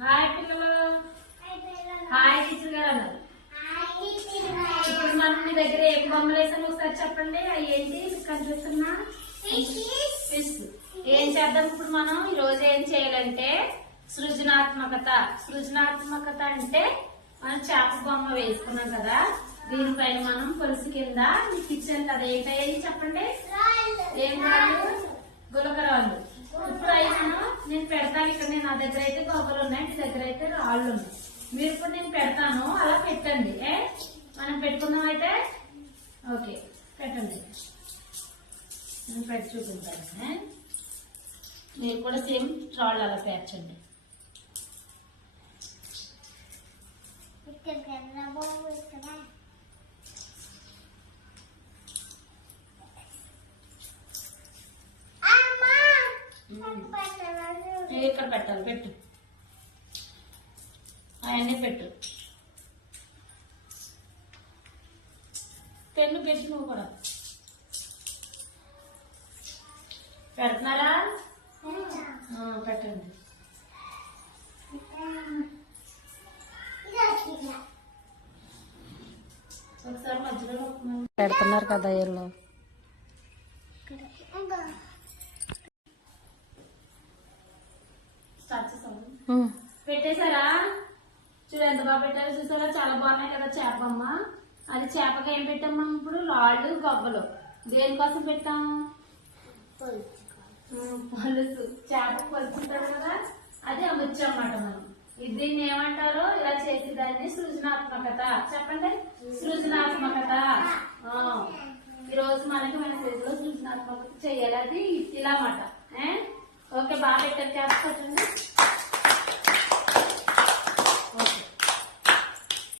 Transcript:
Hi పిల్లలు, hi teacher గారు అన్నారు. ఇప్పుడు మనం మీ దగ్గర ఏం బొమ్మలు వేసాను ఒకసారి చెప్పండి. అవి ఏంటి కనిపిస్తున్నా? ఫిష్. ఏం చేద్దాం ఇప్పుడు మనం ఈ రోజు ఏం చేయాలంటే సృజనాత్మకత. సృజనాత్మకత అంటే మనం చేప బొమ్మ వేసుకున్నాం కదా, దీనిపైన మనం పులుసు కింద కిచెన్ కదా ఏంటయ్యి చెప్పండి. ఏం రాళ్ళు? గులకరాళ్ళు. ఇప్పుడు అవి నేను పెడతాను. ఇక్కడ నా దగ్గర అయితే గొప్పలు ఉన్నాయి, మీ దగ్గర అయితే రాళ్ళు ఉన్నాయి. మీరు ఇప్పుడు నేను పెడతాను, అలా పెట్టండి. మనం పెట్టుకున్నాం అయితే ఓకే పెట్టండి. నేను పెట్టి చూపించాను. మీరు కూడా సేమ్ రాళ్ళు అలా పేర్చండి. ఇక్కడ పెట్టాలి, పెట్టు అవన్నీ పెట్టు. పెన్ను పెట్టి నువ్వు కూడా పెడుతున్నారా? పెట్టండి. ఒకసారి మధ్యలో పెడుతున్నారు కదా ఇల్లు. పెట్టేశారా? చూడు ఎంత బాగా పెట్టారో చూసారా? చాలా బాగున్నాయి కదా చేప బొమ్మ. అది చేపగా ఏం పెట్టాం మనం ఇప్పుడు? రాళ్ళు, గవ్వలు. దేనికోసం పెట్టాం? పులుసు. చేప పులుసు ఉంటుంది కదా, అది అమ్మొచ్చు అన్నమాట. మనం దీన్ని ఏమంటారు? ఇలా చేసేదాన్ని సృజనాత్మకత. చెప్పండి, సృజనాత్మకత. ఈ రోజు మనకి మన చేతిలో సృజనాత్మకత చేయాలి, అది ఇలా మాట. ఓకే, బాగా పెట్టారు చేప.